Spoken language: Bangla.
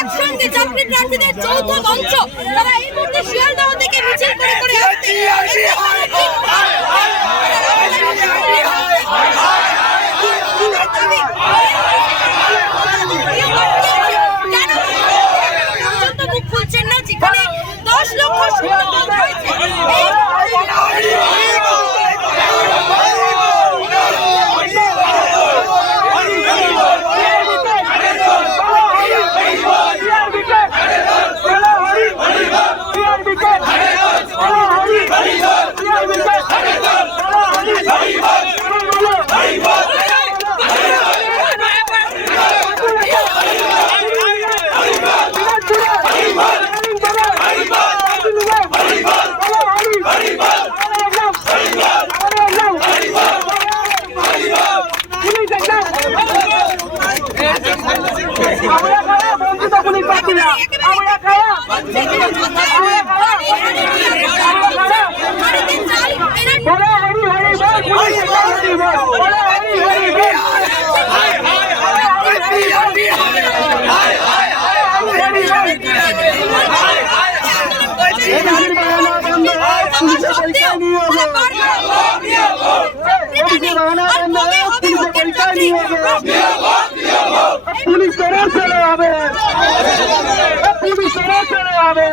একসঙ্গে চাকরি প্রার্থীদের যৌথ মঞ্চ তারা এই মুহূর্তে শিয়ালদহ থেকে মিছিল করে করে মুখ খুলছেন না, যেখানে 10 লক্ষ শূন্য হয়েছে। পুলিশ চলে হবে, পুলিশ চলে হবে।